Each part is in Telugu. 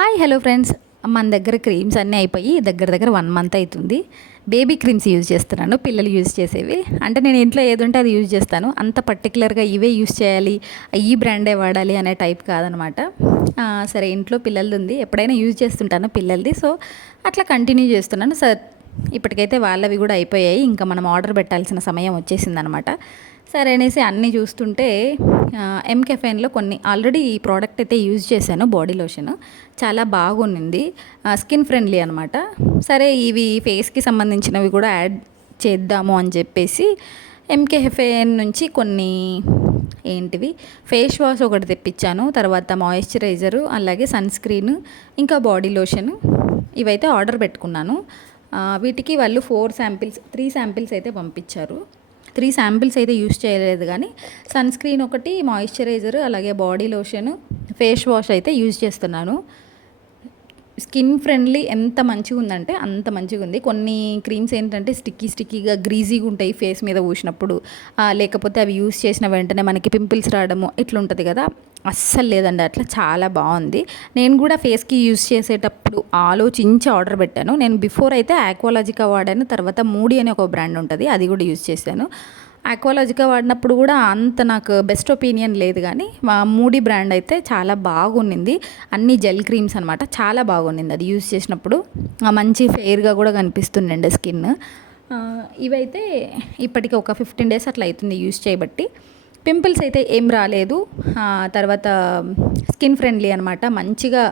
హాయ్ హలో ఫ్రెండ్స్ మన దగ్గర క్రీమ్స్ అన్నీ అయిపోయి దగ్గర దగ్గర వన్ మంత్ అవుతుంది బేబీ క్రీమ్స్ యూజ్ చేస్తున్నాను పిల్లలు యూజ్ చేసేవి. అంటే నేను ఇంట్లో ఏది ఉంటే అది యూజ్ చేస్తాను. అంత పర్టికులర్గా ఇవే యూజ్ చేయాలి ఈ బ్రాండే వాడాలి అనే టైప్ కాదనమాట. సరే ఇంట్లో పిల్లలది ఉంది. ఎప్పుడైనా యూజ్ చేస్తుంటాను పిల్లలది. సో అట్లా కంటిన్యూ చేస్తున్నాను. సార్ ఇప్పటికైతే వాళ్ళవి కూడా అయిపోయాయి. ఇంకా మనం ఆర్డర్ పెట్టాల్సిన సమయం వచ్చేసిందనమాట. సరే అనేసి అన్నీ చూస్తుంటే ఎం కెఫెన్లో కొన్ని ఆల్రెడీ ఈ ప్రోడక్ట్ అయితే యూజ్ చేశాను బాడీ లోషన్ చాలా బాగుంది స్కిన్ ఫ్రెండ్లీ అనమాట సరే ఇవి ఫేస్కి సంబంధించినవి కూడా యాడ్ చేద్దాము అని చెప్పేసి ఎంకేఎఫ్ఎన్ నుంచి కొన్ని ఏంటివి ఫేస్ వాష్ ఒకటి తెప్పించాను. తర్వాత మాయిశ్చరైజరు అలాగే సన్ స్క్రీన్ ఇంకా బాడీ లోషన్ ఇవైతే ఆర్డర్ పెట్టుకున్నాను. వీటికి వాళ్ళు ఫోర్ శాంపిల్స్ త్రీ శాంపిల్స్ అయితే పంపించారు. త్రీ శాంపిల్స్ అయితే యూస్ చేయలేదు కానీ సన్ స్క్రీన్ ఒకటి మాయిశ్చరైజర్ అలాగే బాడీ లోషన్ ఫేస్ వాష్ అయితే యూజ్ చేస్తున్నాను. స్కిన్ ఫ్రెండ్లీ ఎంత మంచిగా ఉందంటే అంత మంచిగా ఉంది కొన్ని క్రీమ్స్ ఏంటంటే స్టిక్కీ స్టిక్కీగా గ్రీజీగా ఉంటాయి ఫేస్ మీద పూసినప్పుడు లేకపోతే అవి యూస్ చేసిన వెంటనే మనకి పింపుల్స్ రావడము ఇట్లా ఉంటుంది కదా. అస్సలు లేదండి అట్లా చాలా బాగుంది. నేను కూడా ఫేస్కి యూస్ చేసేటప్పుడు ఆలోచించి ఆర్డర్ పెట్టాను. నేను బిఫోర్ అయితే ఆక్వాలజికా వాడాను తర్వాత మూడి అనే ఒక బ్రాండ్ ఉంటుంది అది కూడా యూస్ చేశాను. ఆక్వాలజికా వాడినప్పుడు కూడా అంత నాకు బెస్ట్ ఒపీనియన్ లేదు కానీ మా మూడీ బ్రాండ్ అయితే చాలా బాగుండింది అన్ని జెల్ క్రీమ్స్ అనమాట చాలా బాగుండింది అది యూస్ చేసినప్పుడు. మంచి ఫెయిర్గా కూడా కనిపిస్తుండే స్కిన్. ఇవైతే ఇప్పటికి ఒక ఫిఫ్టీన్ డేస్ అట్లా అవుతుంది యూస్ చేయబట్టి. పింపుల్స్ అయితే ఏం రాలేదు. తర్వాత స్కిన్ ఫ్రెండ్లీ అనమాట మంచిగా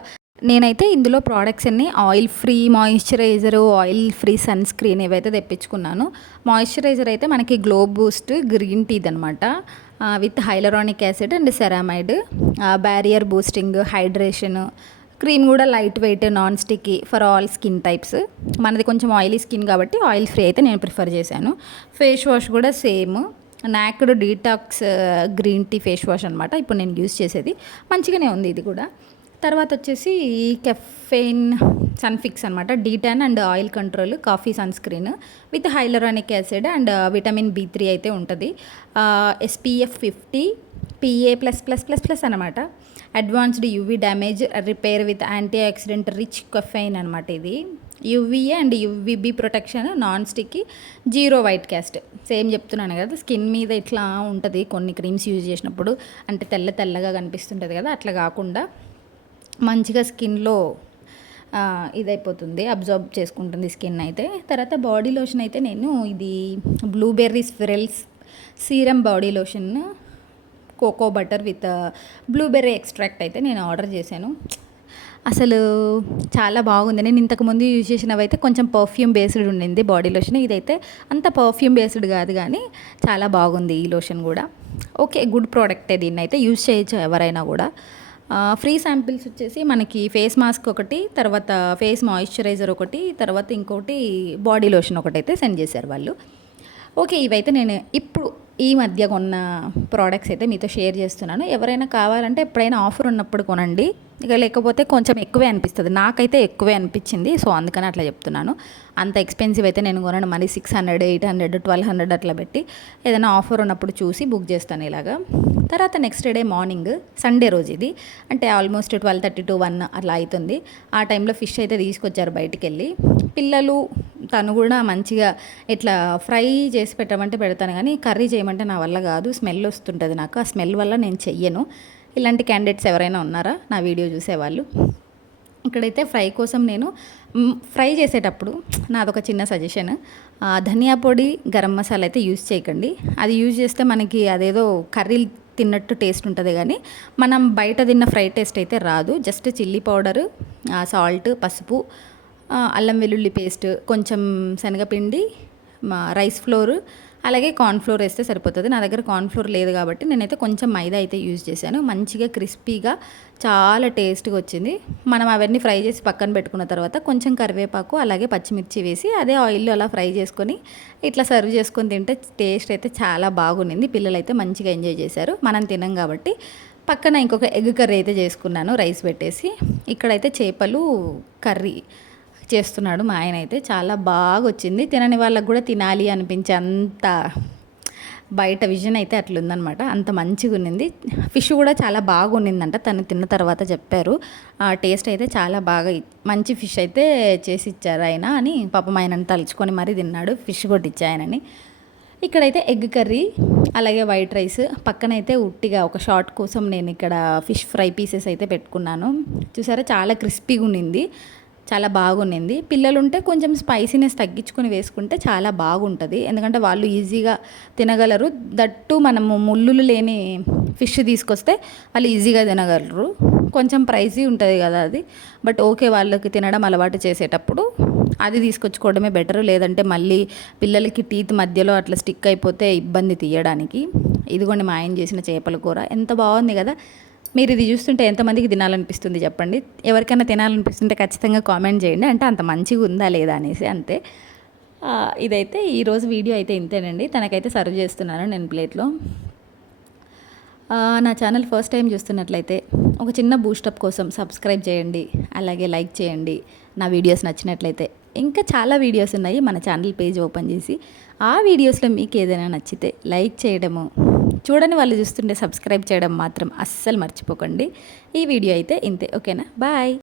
నేనైతే ఇందులో ప్రోడక్ట్స్ అన్ని oil free moisturiser oil free sunscreen ఇవైతే తెప్పించుకున్నాను మాయిశ్చరైజర్ అయితే మనకి గ్లో బూస్ట్ గ్రీన్ టీది అనమాట with hyaluronic acid and ceramide barrier boosting hydration cream కూడా lightweight non sticky for all skin types మనది కొంచెం ఆయిలీ స్కిన్ కాబట్టి ఆయిల్ ఫ్రీ అయితే నేను ప్రిఫర్ చేశాను. ఫేస్ వాష్ కూడా same నాకుడు detox green tea face wash అనమాట ఇప్పుడు నేను యూస్ చేసేది. మంచిగానే ఉంది ఇది కూడా. తర్వాత వచ్చేసి ఈ కెఫెయిన్ సన్ఫిక్స్ అనమాట detan and oil control coffee sunscreen with hyaluronic acid and vitamin B three అయితే ఉంటుంది. SPF fifty PA plus plus plus plus అనమాట advanced UV damage repair with antioxidant rich caffeine అనమాట ఇది. UVA and UVB protection non sticky zero white cast. Same చెప్తున్నాను కదా స్కిన్ మీద ఇట్లా ఉంటుంది కొన్ని క్రీమ్స్ యూజ్ చేసినప్పుడు. అంటే తెల్ల తెల్లగా కనిపిస్తుంటుంది కదా అట్లా కాకుండా మంచిగా స్కిన్లో ఇదైపోతుంది అబ్జర్బ్ చేసుకుంటుంది స్కిన్ అయితే. తర్వాత బాడీ లోషన్ అయితే నేను ఇది blueberry spirals serum body lotion cocoa butter with blueberry extract అయితే నేను ఆర్డర్ చేశాను. అసలు చాలా బాగుంది. నేను ఇంతకుముందు యూజ్ చేసినవి అయితే కొంచెం పర్ఫ్యూమ్ బేస్డ్ ఉండింది బాడీ లోషన్. ఇదైతే అంత పర్ఫ్యూమ్ బేస్డ్ కాదు కానీ చాలా బాగుంది ఈ లోషన్ కూడా. ఓకే గుడ్ ప్రోడక్టే దీన్ని అయితే యూజ్ చేయొచ్చు ఎవరైనా కూడా. ఫ్రీ శాంపిల్స్ వచ్చేసి మనకి ఫేస్ మాస్క్ ఒకటి తర్వాత ఫేస్ మాయిశ్చరైజర్ ఒకటి తర్వాత ఇంకోటి బాడీ లోషన్ ఒకటి అయితే సెండ్ చేశారు వాళ్ళు. ఓకే ఇవైతే నేను ఇప్పుడు ఈ మధ్య కొన్న ప్రోడక్ట్స్ అయితే మీతో షేర్ చేస్తున్నాను. ఎవరైనా కావాలంటే ఎప్పుడైనా ఆఫర్ ఉన్నప్పుడు కొనండి. ఇక లేకపోతే కొంచెం ఎక్కువే అనిపిస్తుంది. నాకైతే ఎక్కువే అనిపించింది. సో అందుకని అట్లా చెప్తున్నాను. అంత ఎక్స్పెన్సివ్ అయితే నేను కొనను. మరి six hundred eight hundred twelve hundred అట్లా పెట్టి ఏదైనా ఆఫర్ ఉన్నప్పుడు చూసి బుక్ చేస్తాను ఇలాగా. తర్వాత నెక్స్ట్ డే మార్నింగ్ సండే రోజు ఇది. అంటే almost twelve thirty to one అట్లా అవుతుంది ఆ టైంలో ఫిష్ అయితే తీసుకొచ్చారు బయటికి వెళ్ళి పిల్లలు తను కూడా మంచిగా ఇట్లా ఫ్రై చేసి పెట్టమంటే పెడతాను. కానీ కర్రీ చేయమంటే నా వల్ల కాదు. స్మెల్ వస్తుంటుంది నాకు. ఆ స్మెల్ వల్ల నేను చెయ్యను. ఇలాంటి క్యాండిడేట్స్ ఎవరైనా ఉన్నారా? నా వీడియో చూసేవాళ్ళు. ఇక్కడైతే ఫ్రై కోసం నేను ఫ్రై చేసేటప్పుడు నాదొక చిన్న సజెషన్ ఆ, ధనియా పొడి గరం మసాలా అయితే యూజ్ చేయకండి. అది యూజ్ చేస్తే మనకి అదేదో కర్రీ తిన్నట్టు టేస్ట్ ఉంటుంది కానీ మనం బయట తిన్న ఫ్రై టేస్ట్ అయితే రాదు. జస్ట్ చిల్లీ పౌడరు సాల్ట్ పసుపు అల్లం వెల్లుల్లి పేస్ట్ కొంచెం శనగపిండి మా రైస్ ఫ్లోర్ అలాగే కార్న్ఫ్లోర్ వేస్తే సరిపోతుంది. నా దగ్గర కార్న్ఫ్లోర్ లేదు కాబట్టి నేనైతే కొంచెం మైదా అయితే యూజ్ చేశాను. మంచిగా క్రిస్పీగా చాలా టేస్ట్గా వచ్చింది. మనం అవన్నీ ఫ్రై చేసి పక్కన పెట్టుకున్న తర్వాత కొంచెం కరివేపాకు అలాగే పచ్చిమిర్చి వేసి అదే ఆయిల్లో అలా ఫ్రై చేసుకొని ఇట్లా సర్వ్ చేసుకొని తింటే టేస్ట్ అయితే చాలా బాగుండింది. పిల్లలు అయితే మంచిగా ఎంజాయ్ చేశారు. మనం తినం కాబట్టి. పక్కన ఇంకొక ఎగ్ కర్రీ అయితే చేసుకున్నాను రైస్ పెట్టేసి. ఇక్కడైతే చేపలు కర్రీ చేస్తున్నాడు మా ఆయన అయితే. చాలా బాగా వచ్చింది తినని వాళ్ళకు కూడా తినాలి అనిపించే అంత బయట విజన్ అయితే అట్లుందనమాట అంత మంచిగా ఉన్నింది ఫిష్ కూడా చాలా బాగా ఉన్నిందంట తను తిన్న తర్వాత చెప్పారు. ఆ టేస్ట్ అయితే చాలా బాగా మంచి ఫిష్ అయితే చేసి ఇచ్చారు ఆయన అని. పాపం ఆయనని తలుచుకొని మరీ తిన్నాడు. ఫిష్ కొట్టించి ఆయనని. ఇక్కడైతే ఎగ్ కర్రీ అలాగే వైట్ రైస్. పక్కనైతే ఉట్టిగా ఒక షార్ట్ కోసం నేను ఇక్కడ ఫిష్ ఫ్రై పీసెస్ అయితే పెట్టుకున్నాను. చూసారా? చాలా క్రిస్పీగా ఉన్నింది చాలా బాగుండింది. పిల్లలు ఉంటే కొంచెం స్పైసీనెస్ తగ్గించుకొని వేసుకుంటే చాలా బాగుంటుంది. ఎందుకంటే వాళ్ళు ఈజీగా తినగలరు. దట్టు మనము ముళ్ళులు లేని ఫిష్ తీసుకొస్తే వాళ్ళు ఈజీగా తినగలరు. కొంచెం ప్రైజీ ఉంటుంది కదా అది. బట్ ఓకే వాళ్ళకి తినడం అలవాటు చేసేటప్పుడు అది తీసుకొచ్చుకోవడమే బెటర్ లేదంటే మళ్ళీ పిల్లలకి టీత్ మధ్యలో అట్లా స్టిక్ అయిపోతే ఇబ్బంది తీయడానికి. ఇదిగోండి మా ఆయన చేసిన చేపల కూర. ఎంత బాగుంది కదా. మీరు ఇది చూస్తుంటే ఎంతమందికి తినాలనిపిస్తుంది చెప్పండి. ఎవరికైనా తినాలనిపిస్తుంటే ఖచ్చితంగా కామెంట్ చేయండి. అంటే అంత మంచిగా ఉందా లేదా అనేసి అంతే. ఇదైతే ఈరోజు వీడియో అయితే ఇంతేనండి. తనకైతే సర్వ్ చేస్తున్నాను నేను ప్లేట్లో. నా ఛానల్ ఫస్ట్ టైం చూస్తున్నట్లయితే ఒక చిన్న బూస్టప్ కోసం సబ్స్క్రైబ్ చేయండి. అలాగే లైక్ చేయండి. నా వీడియోస్ నచ్చినట్లయితే. ఇంకా చాలా వీడియోస్ ఉన్నాయి మన ఛానల్ పేజ్ ఓపెన్ చేసి. ఆ వీడియోస్లో మీకు ఏదైనా నచ్చితే లైక్ చేయడము. చూడని వాళ్ళు చూస్తుంటే సబ్స్క్రైబ్ చేయడం మాత్రం అస్సలు మర్చిపోకండి. ఈ వీడియో అయితే ఇంతే ఓకేనా? బాయ్